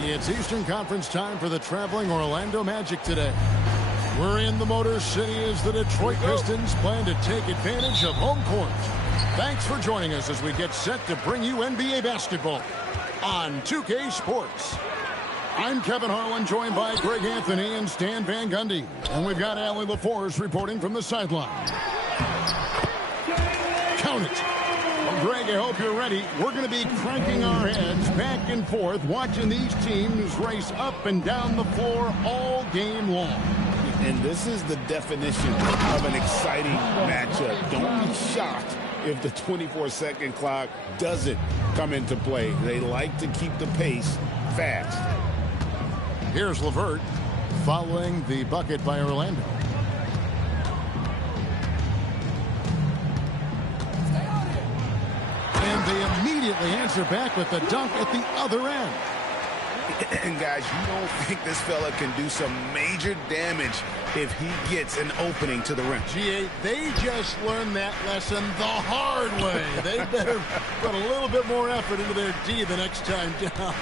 It's Eastern Conference time for the traveling Orlando Magic today. We're in the Motor City as the Detroit Pistons plan to take advantage of home court. Thanks for joining us as we get set to bring you NBA basketball on 2K Sports. I'm Kevin Harlan, joined by Greg Anthony and Stan Van Gundy. And we've got Allie LaForce reporting from the sideline. Count it. Well, Greg, I hope you're ready. We're going to be cranking our heads back and forth, watching these teams race up and down the floor all game long. And this is the definition of an exciting matchup. Don't be shocked if the 24-second clock doesn't come into play. They like to keep the pace fast. Here's LeVert following the bucket by Orlando. And they immediately answer back with the dunk at the other end. And guys, you don't think this fella can do some major damage if he gets an opening to the rim. GA, they just learned that lesson the hard way. They better put a little bit more effort into their D the next time down.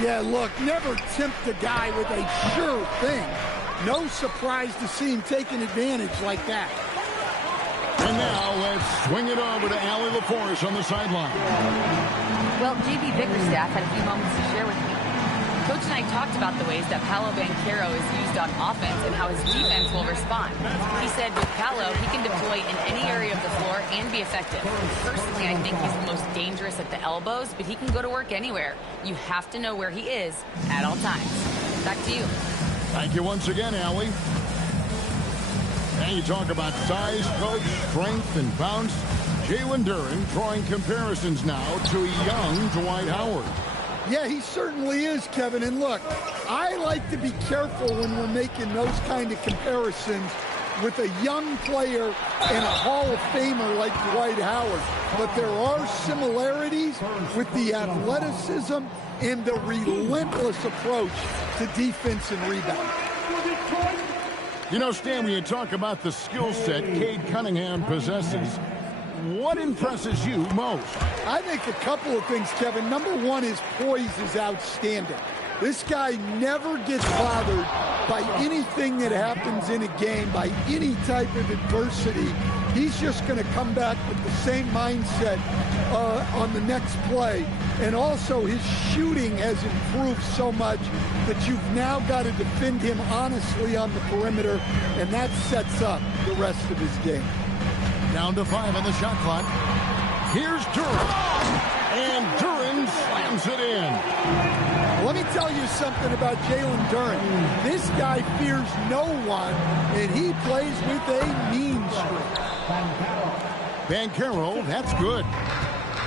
Yeah, look, never tempt a guy with a sure thing. No surprise to see him taking advantage like that. And now let's swing it over to Allie LaForce on the sideline. Well, JB Bickerstaff had a few moments to share with me. Coach and I talked about the ways that Paolo Banchero is used on offense and how his defense will respond. He said with Paolo, he can deploy in any area of the floor and be effective. Personally, I think he's the most dangerous at the elbows, but he can go to work anywhere. You have to know where he is at all times. Back to you. Thank you once again, Allie. And you talk about size, coach, strength, and bounce. Jalen Duren drawing comparisons now to young Dwight Howard. Yeah, he certainly is, Kevin. And look, I like to be careful when we're making those kind of comparisons with a young player and a Hall of Famer like Dwight Howard. But there are similarities with the athleticism and the relentless approach to defense and rebound. You know, Stan, when you talk about the skill set Cade Cunningham possesses, what impresses you most? I think a couple of things, Kevin. Number one, his poise is outstanding. This guy never gets bothered by anything that happens in a game, by any type of adversity. He's just going to come back with the same mindset on the next play. And also his shooting has improved so much that you've now got to defend him honestly on the perimeter, and that sets up the rest of his game. Down to 5 on the shot clock. Here's Duren. And Duren slams it in. Let me tell you something about Jalen Duren. This guy fears no one, and he plays with a mean streak. Banchero, that's good.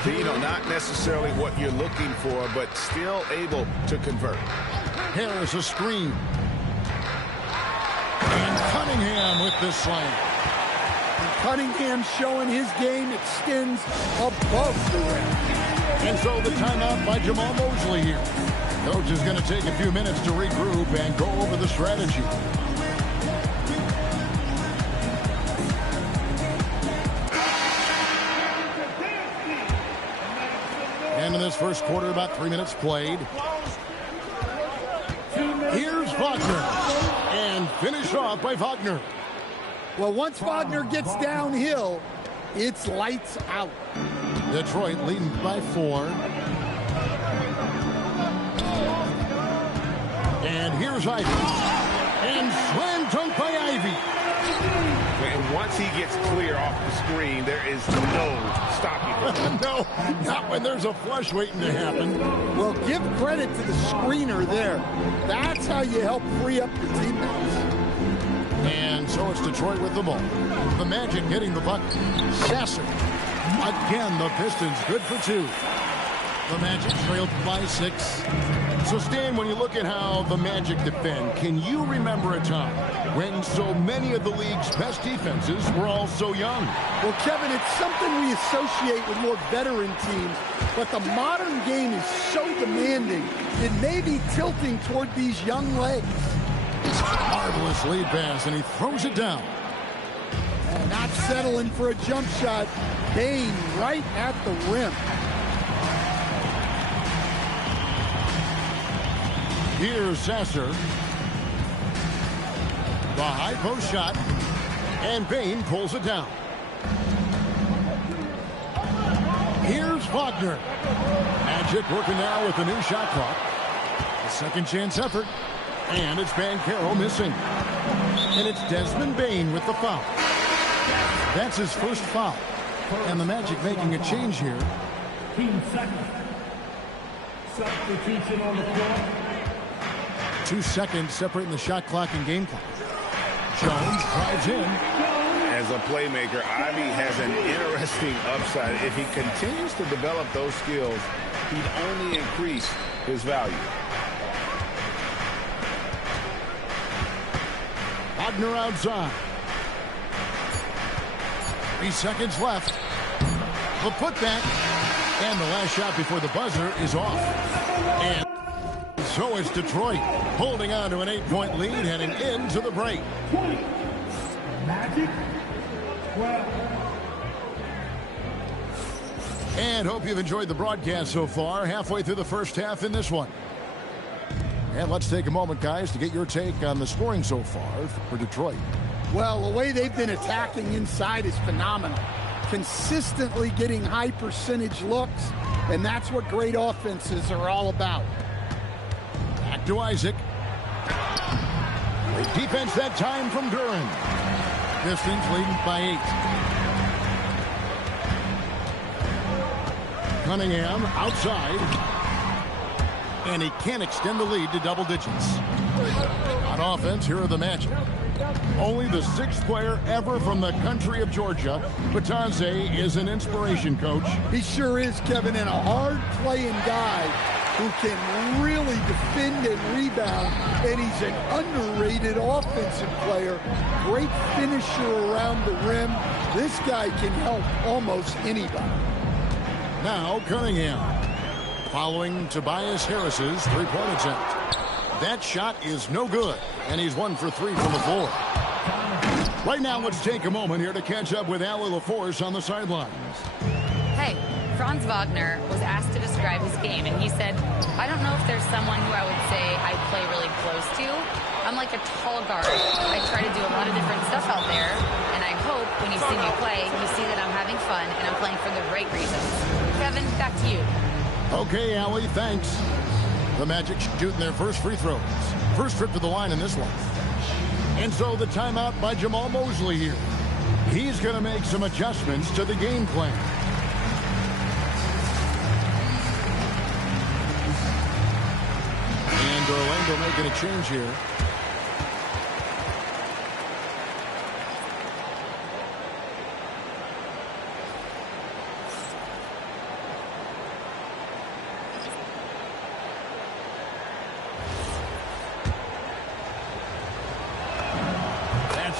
You know, not necessarily what you're looking for, but still able to convert. Here's a screen. And Cunningham with the slam. Cunningham showing his game extends above the rim. And so the timeout by Jamal Mosley here. Coach is going to take a few minutes to regroup and go over the strategy. And in this first quarter, about 3 minutes played. Here's Wagner. And finished off by Wagner. Well, once Wagner gets downhill, it's lights out. Detroit leading by 4. And here's Ivy. And slam dunk by Ivy. And once he gets clear off the screen, there is no stopping him. No, not when there's a flush waiting to happen. Well, give credit to the screener there. That's how you help free up your teammates. And so it's Detroit with the ball. The Magic getting the bucket. Sasser. Again, the Pistons good for 2. The Magic trailed by 6. So, Stan, when you look at how the Magic defend, can you remember a time when so many of the league's best defenses were all so young? Well, Kevin, it's something we associate with more veteran teams, but the modern game is so demanding, it may be tilting toward these young legs. Marvelous lead pass, and he throws it down. Not settling for a jump shot. Bain right at the rim. Here's Sasser. The high post shot. And Bain pulls it down. Here's Wagner. Magic working now with the new shot clock. A second chance effort. And it's Banchero missing. And it's Desmond Bain with the foul. That's his first foul. And the Magic making a change here. 15 seconds. Substitution on the floor. 2 seconds separating the shot clock and game clock. Jones drives in. As a playmaker, Ivy has an interesting upside. If he continues to develop those skills, he'd only increase his value. Wagner outside. 3 seconds left. The putback. And the last shot before the buzzer is off. And so is Detroit, holding on to an 8-point lead heading into the break. Magic. 12. And hope you've enjoyed the broadcast so far. Halfway through the first half in this one. And let's take a moment, guys, to get your take on the scoring so far for Detroit. Well, the way they've been attacking inside is phenomenal. Consistently getting high percentage looks, and that's what great offenses are all about. Back to Isaac. Great defense that time from Duran. Pistons leading by 8. Cunningham outside. And he can't extend the lead to double digits. On offense, here are the Magic. Only the 6th player ever from the country of Georgia. Batanze is an inspiration, coach. He sure is, Kevin, and a hard-playing guy who can really defend and rebound, and he's an underrated offensive player. Great finisher around the rim. This guy can help almost anybody. Now Cunningham, following Tobias Harris's three-point attempt. That shot is no good, and he's 1 for 3 from the floor. Right now, let's take a moment here to catch up with Allie LaForce on the sidelines. Hey, Franz Wagner was asked to describe his game, and he said, I don't know if there's someone who I would say I play really close to. I'm like a tall guard. I try to do a lot of different stuff out there, and I hope when you see me play, you see that I'm having fun and I'm playing for the right reasons. Kevin, back to you. Okay, Allie, thanks. The Magic shooting their first free throws. First trip to the line in this one. And so the timeout by Jamal Mosley here. He's going to make some adjustments to the game plan. And Orlando making a change here.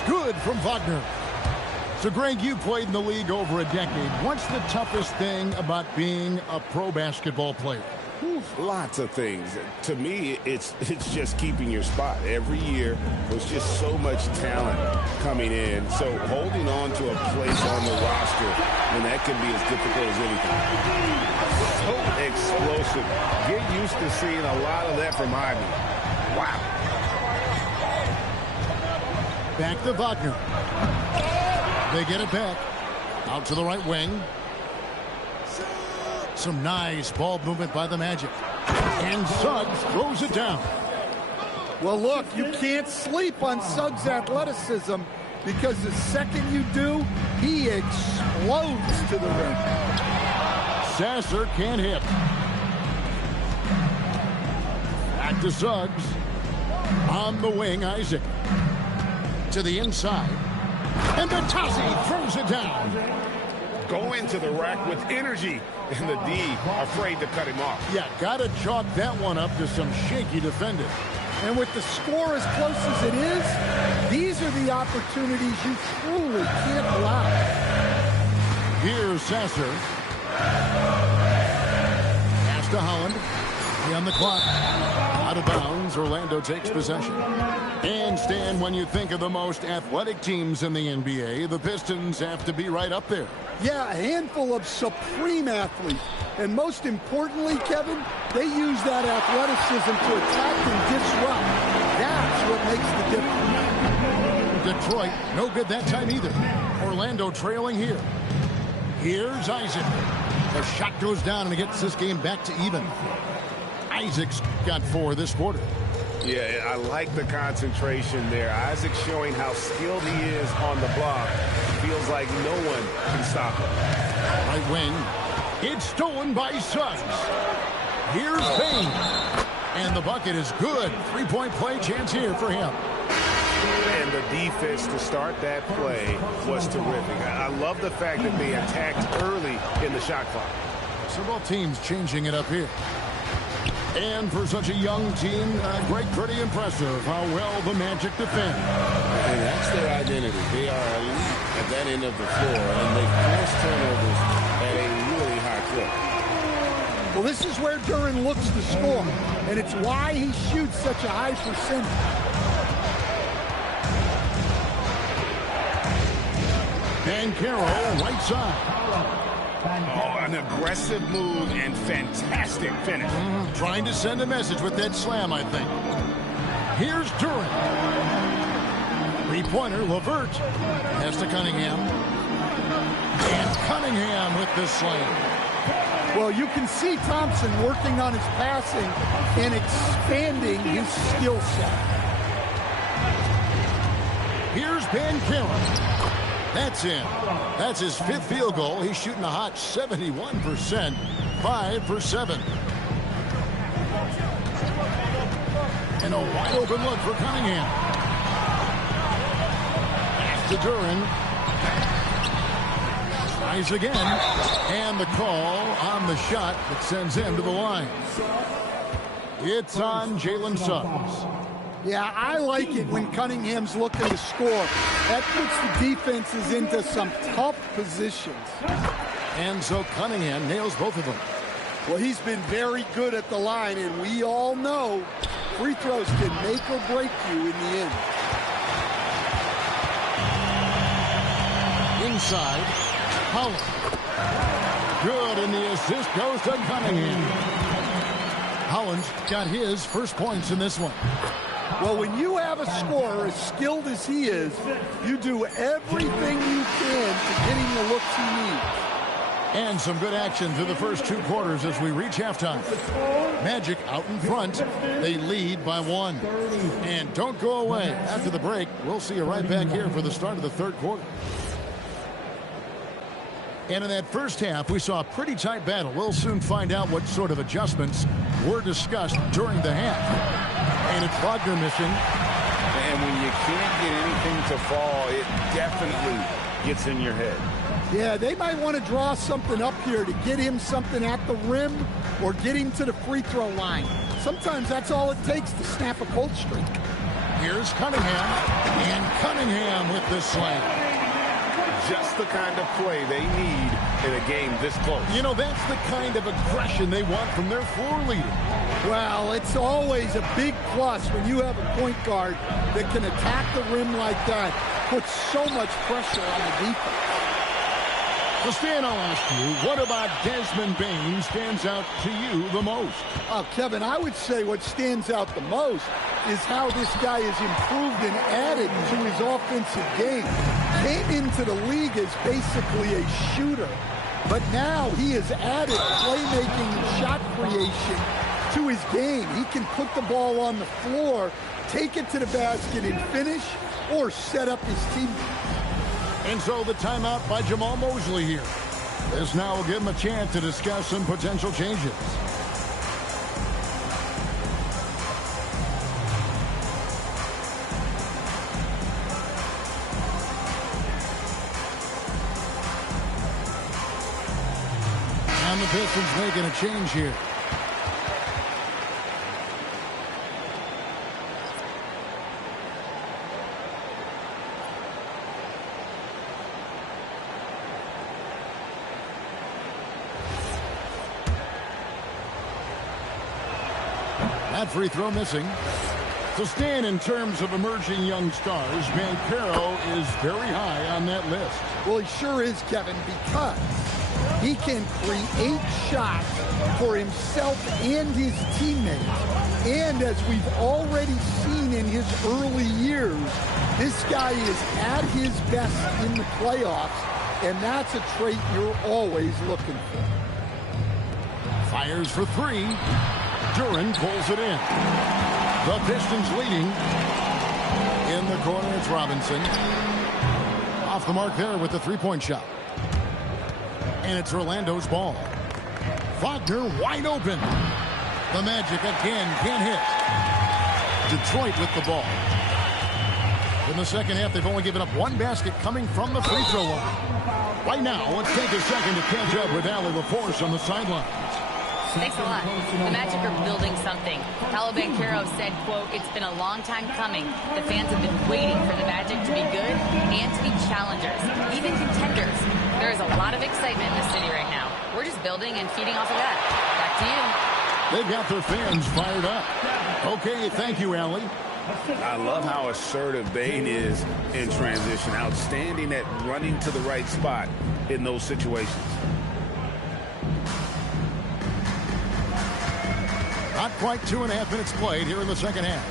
Good from Wagner. So, Greg, you played in the league over a decade. What's the toughest thing about being a pro basketball player? Lots of things. To me, it's just keeping your spot. Every year, there's just so much talent coming in. So holding on to a place on the roster, and that can be as difficult as anything. So explosive. Get used to seeing a lot of that from Ivy. Wow. Back to Wagner. They get it back. Out to the right wing. Some nice ball movement by the Magic. And Suggs throws it down. Well, look, you can't sleep on Suggs' athleticism because the second you do, he explodes to the rim. Sasser can't hit. Back to Suggs. On the wing, Isaac. To the inside. And Batazzi throws it down. Go into the rack with energy. And the D afraid to cut him off. Yeah, got to chalk that one up to some shaky defending. And with the score as close as it is, these are the opportunities you truly can't allow. Here's Sasser. Pass to Holland. On the clock. Out of bounds. Orlando takes possession. And Stan, when you think of the most athletic teams in the NBA, the Pistons have to be right up there. Yeah, a handful of supreme athletes. And most importantly, Kevin, they use that athleticism to attack and disrupt. That's what makes the difference. Detroit, no good that time either. Orlando trailing here. Here's Isaac. The shot goes down and it gets this game back to even. Isaac's got 4 this quarter. Yeah, I like the concentration there. Isaac showing how skilled he is on the block. Feels like no one can stop him. Right wing. It's stolen by Suggs. Here's Payne. And the bucket is good. 3-point play chance here for him. And the defense to start that play was terrific. I love the fact that they attacked early in the shot clock. So both teams changing it up here. And for such a young team, pretty impressive how well the Magic defend. And that's their identity. They are elite at that end of the floor, and they force turnovers at a really high clip. Well, this is where Duren looks to score, and it's why he shoots such a high percentage. Banchero, right side. Oh, an aggressive move and fantastic finish. Trying to send a message with that slam, I think. Here's Duren. Three-pointer, LeVert. Pass to Cunningham. And Cunningham with the slam. Well, you can see Thompson working on his passing and expanding his skill set. Here's Banchero. That's in. That's his 5th field goal. He's shooting a hot 71%. 5 for 7. And a wide open look for Cunningham. Pass to Duren. Tries again. And the call on the shot that sends him to the line. It's on Jalen Suggs. Yeah, I like it when Cunningham's looking to score. That puts the defenses into some tough positions. And so Cunningham nails both of them. Well, he's been very good at the line, and we all know free throws can make or break you in the end. Inside, Holland. Good, and the assist goes to Cunningham. Holland's got his first points in this one. Well, when you have a scorer as skilled as he is, you do everything you can to get him the looks he needs. And some good action through the first 2 quarters as we reach halftime. Magic out in front. They lead by 1. And don't go away. After the break, we'll see you right back here for the start of the 3rd quarter. And in that first half, we saw a pretty tight battle. We'll soon find out what sort of adjustments were discussed during the half. And it's Wagner missing. And when you can't get anything to fall, it definitely gets in your head. Yeah, they might want to draw something up here to get him something at the rim or get him to the free throw line. Sometimes that's all it takes to snap a cold streak. Here's Cunningham. And Cunningham with the slam. Just the kind of play they need in a game this close. You know, that's the kind of aggression they want from their floor leader. Well, it's always a big plus when you have a point guard that can attack the rim like that, puts so much pressure on the defense. So Stan, I'll ask you, what about Desmond Bane stands out to you the most? Kevin, I would say what stands out the most is how this guy has improved and added to his offensive game. Came into the league as basically a shooter, but now he has added playmaking and shot creation to his game. He can put the ball on the floor, take it to the basket and finish, or set up his team. And so the timeout by Jamal Mosley here. This now will give him a chance to discuss some potential changes. And the Pistons making a change here. That free throw missing. So Stan, in terms of emerging young stars, Banchero is very high on that list. Well, he sure is, Kevin, because He can create shots for himself and his teammates. And as we've already seen in his early years, this guy is at his best in the playoffs, and that's a trait you're always looking for. Fires for three. Duren pulls it in. The Pistons leading. In the corner, it's Robinson. Off the mark there with the three-point shot. And it's Orlando's ball. Wagner wide open. The Magic again can't hit. Detroit with the ball. In the second half, they've only given up one basket coming from the free throw line. Right now, let's take a second to catch up with Allie LaForce on the sidelines. Thanks a lot. The Magic are building something. Paolo Banchero said, quote, "It's been a long time coming. The fans have been waiting for the Magic to be good and to be challengers, even contenders. There is a lot of excitement in the city right now. We're just building and feeding off of that. Back to you." They've got their fans fired up. Okay, thank you, Allie. I love how assertive Bane is in transition. Outstanding at running to the right spot in those situations. Not quite 2.5 minutes played here in the second half.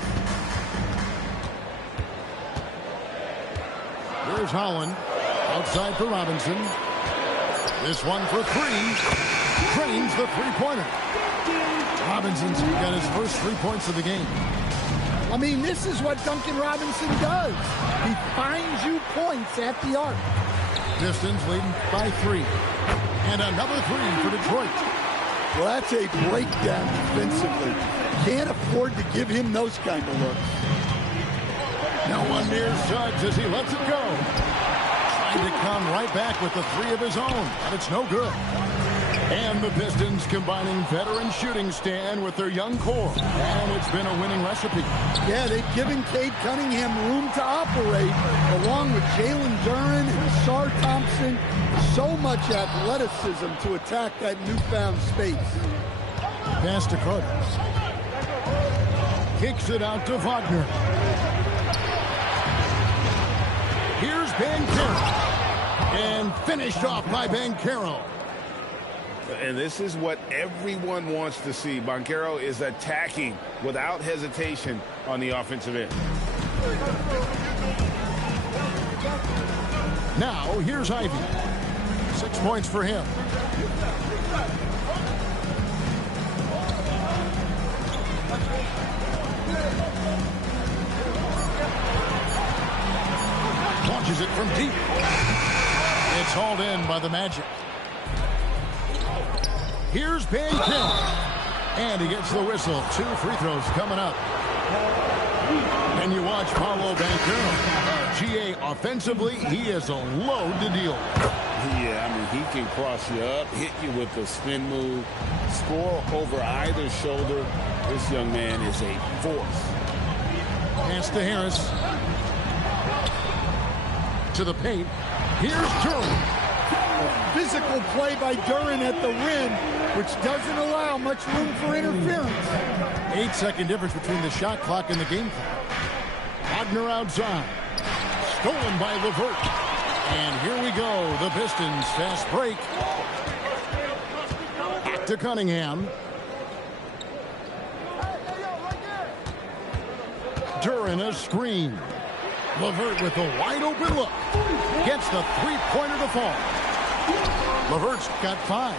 Here's Holland. Outside for Robinson. This one for three. Drains the three-pointer. Robinson's got his first 3 points of the game. I mean, this is what Duncan Robinson does. He finds you points at the arc. Pistons leading by 3. And another 3 for Detroit. Well, that's a breakdown defensively. Can't afford to give him those kind of looks. No one near Suggs as he lets it go. Trying to come right back with the 3 of his own, but it's no good. And the Pistons combining veteran shooting stand with their young core. And it's been a winning recipe. Yeah, they've given Cade Cunningham room to operate, along with Jalen Duren and Ausar Thompson. So much athleticism to attack that newfound space. Pass to Carter. Kicks it out to Wagner. Here's Banchero. And finished off by Banchero. And this is what everyone wants to see. Banchero is attacking without hesitation on the offensive end. Now, here's Ivy. 6 points for him. Launches it from deep. It's hauled in by the Magic. Here's Banchero. And he gets the whistle. 2 free throws coming up. And you watch Paolo Banchero. GA offensively, he is a load to deal with. Yeah, I mean, he can cross you up, hit you with a spin move, score over either shoulder. This young man is a force. Pass to Harris. To the paint. Here's Duren. Physical play by Duren at the rim, which doesn't allow much room for interference. 8-second difference between the shot clock and the game clock. Wagner outside. Stolen by LeVert. And here we go. The Pistons fast break. Back to Cunningham. Duren a screen. LeVert with a wide open look. Gets the three-pointer to fall. LeVert's got 5.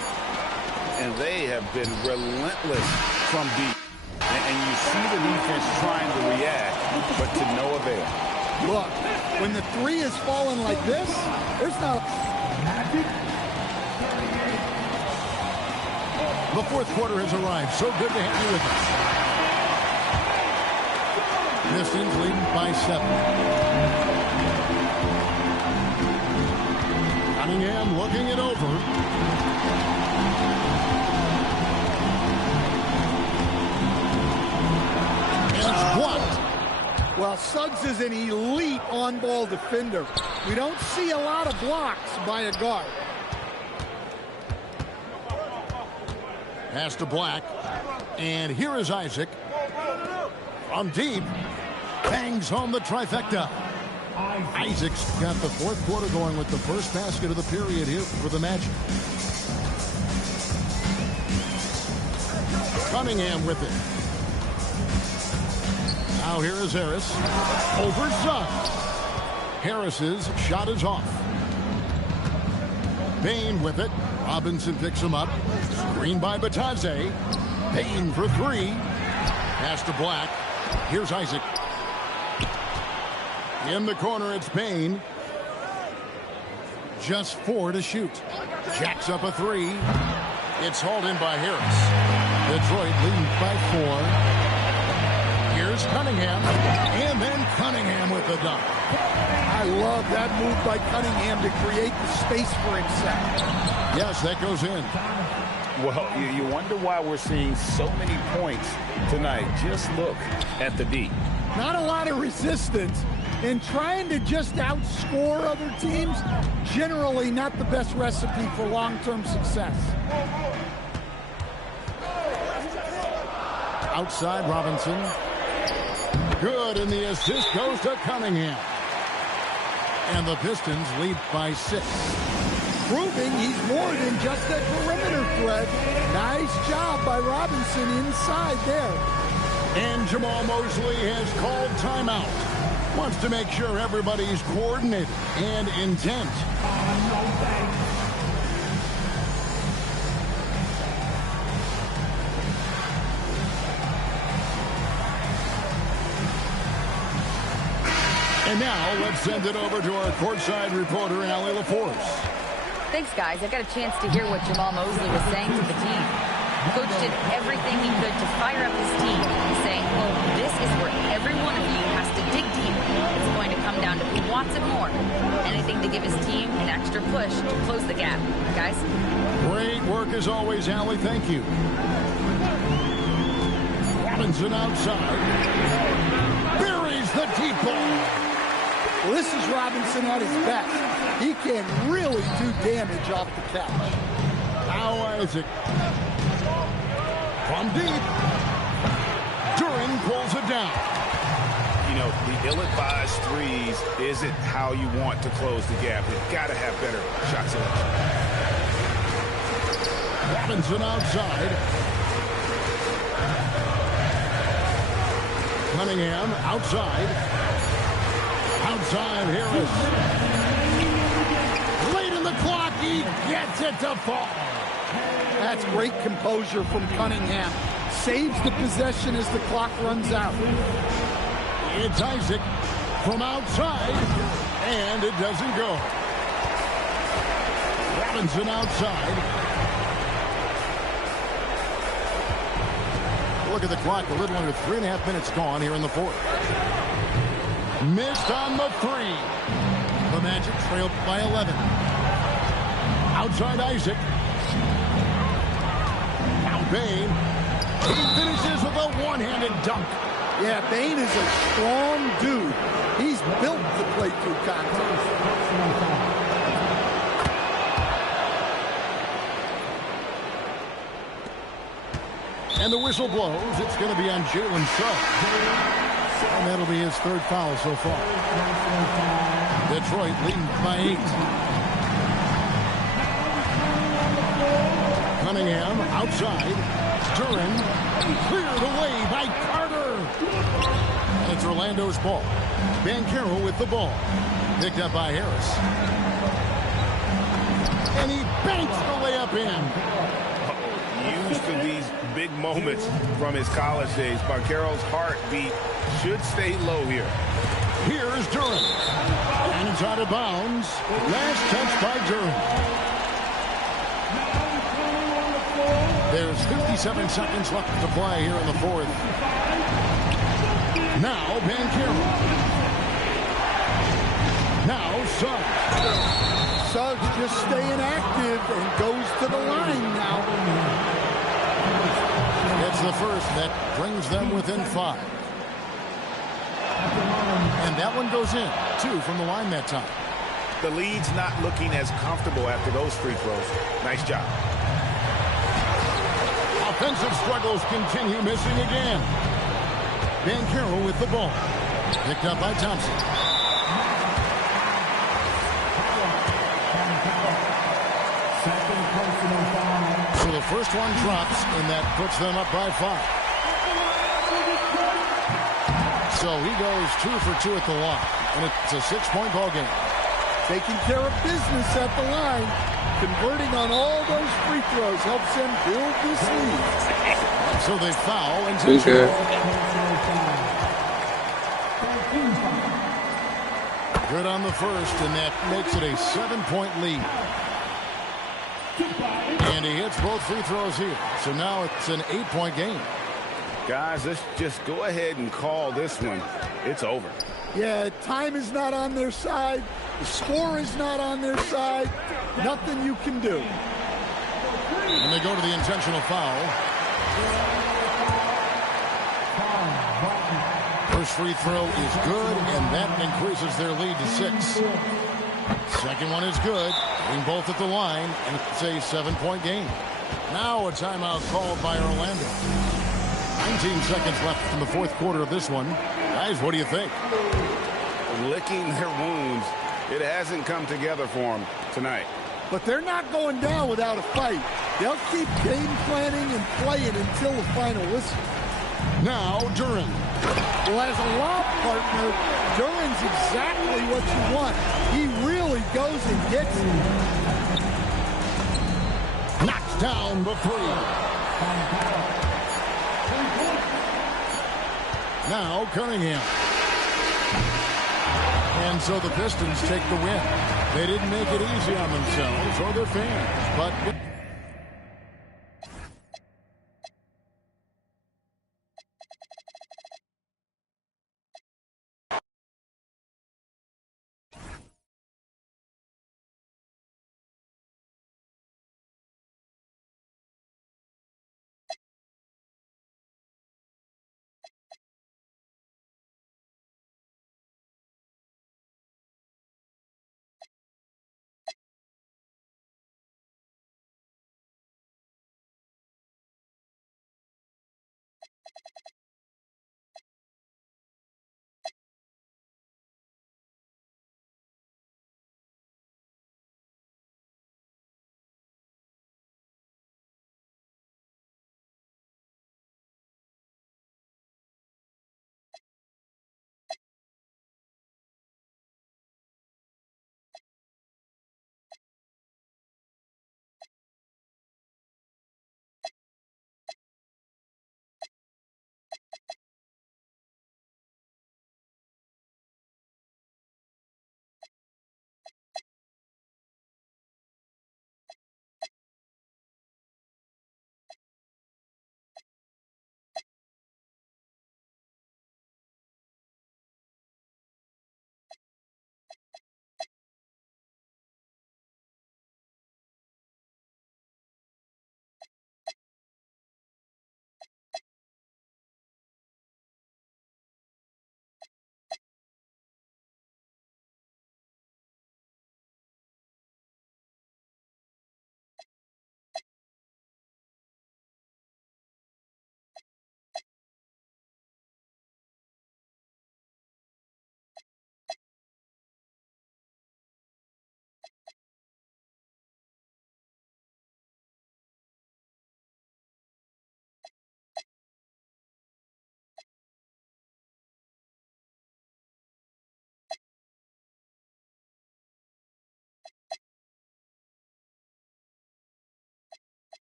And they have been relentless from deep. And you see the defense trying to react, but to no avail. Look, when the 3 is falling like this, there's not... The fourth quarter has arrived. So good to have you with us. Pistons leading by 7. Cunningham looking it over. And it's blocked. Well, Suggs is an elite on-ball defender. We don't see a lot of blocks by a guard. Pass to Black. And here is Isaac. From deep. Bangs home the trifecta. Isaac's got the fourth quarter going with the first basket of the period here for the Magic. Cunningham with it. Now here is Harris. Over Suggs. Harris's shot is off. Bain with it. Robinson picks him up. Screen by Batadze. Bain for three. Pass to Black. Here's Isaac. In the corner, it's Bain. Just 4 to shoot. Jacks up a three. It's hauled in by Harris. Detroit leads by 4. Here's Cunningham. And then Cunningham with the dunk. I love that move by Cunningham to create the space for himself. Yes, that goes in. Well, you wonder why we're seeing so many points tonight. Just look at the D. Not a lot of resistance, and trying to just outscore other teams, generally not the best recipe for long-term success. Outside Robinson. Good, and the assist goes to Cunningham. And the Pistons lead by 6. Proving he's more than just a perimeter threat. Nice job by Robinson inside there. And Jamal Mosley has called timeout. Wants to make sure everybody's coordinated and intent. And now let's send it over to our courtside reporter, Allie LaForce. Thanks, guys. I got a chance to hear what Jamal Mosley was saying to the team. Coach did everything he could to fire up his team, saying, well, this is where every one of you has to dig deep. It's going to come down to who wants it more. Anything to give his team an extra push to close the gap. Guys? Great work as always, Allie. Thank you. Robinson outside. Buries the deep ball. Well, this is Robinson at his best. He can really do damage off the catch. Now Isaac. From deep. Duran pulls it down. You know, the ill-advised threes isn't how you want to close the gap. You've got to have better shot selection. Robinson outside. Cunningham outside. Outside Harris. Late in the clock, he gets it to fall. That's great composure from Cunningham. Saves the possession as the clock runs out. It's Isaac from outside, and it doesn't go. Robinson outside. Look at the clock, a little under 3.5 minutes gone here in the fourth. Missed on the three. The Magic trailed by 11. Outside Isaac. Now Bain. He finishes with a one-handed dunk. Yeah, Bain is a strong dude. He's built to play through contact. And the whistle blows. It's going to be on Jalen Suggs. And that'll be his 3rd foul so far. Detroit leading by 8. Cunningham outside. Duran cleared away by Carter. And it's Orlando's ball. Banchero with the ball. Picked up by Harris. And he banks the layup in. Used to these big moments from his college days. Banchero's heartbeat should stay low here. Here's Duran. And it's out of bounds. Last touch by Duran. There's 57 seconds left to play here in the fourth. Now Banchero. Now Suggs. Suggs just staying active and goes to the line now. It's the first that brings them within 5. And that one goes in. 2 from the line that time. The lead's not looking as comfortable after those free throws. Nice job. Offensive struggles continue, missing again. Banchero with the ball. Picked up by Thompson. Second personal foul. So the first one drops, and that puts them up by 5. So he goes 2 for 2 at the line, and it's a 6-point ball game. Taking care of business at the line, converting on all those free throws helps them build this lead. So they foul and Too good. good on the first, and that makes it a 7-point lead. And he hits both free throws here. So now it's an 8-point game. Guys, let's just go ahead and call this one. It's over. Yeah, time is not on their side. The score is not on their side. Nothing you can do. And they go to the intentional foul. First free throw is good, and that increases their lead to 6. Second one is good. Hitting both at the line, and it's a 7-point game. Now a timeout called by Orlando. 19 seconds left in the fourth quarter of this one. Guys, what do you think? Licking their wounds. It hasn't come together for them tonight. But they're not going down without a fight. They'll keep game planning and playing until the final whistle. Now, Duran. Well, as a lob partner, Duran's exactly what you want. He really goes and gets it. Knocks down the 3. Now Cunningham. And so the Pistons take the win. They didn't make it easy on themselves or their fans, but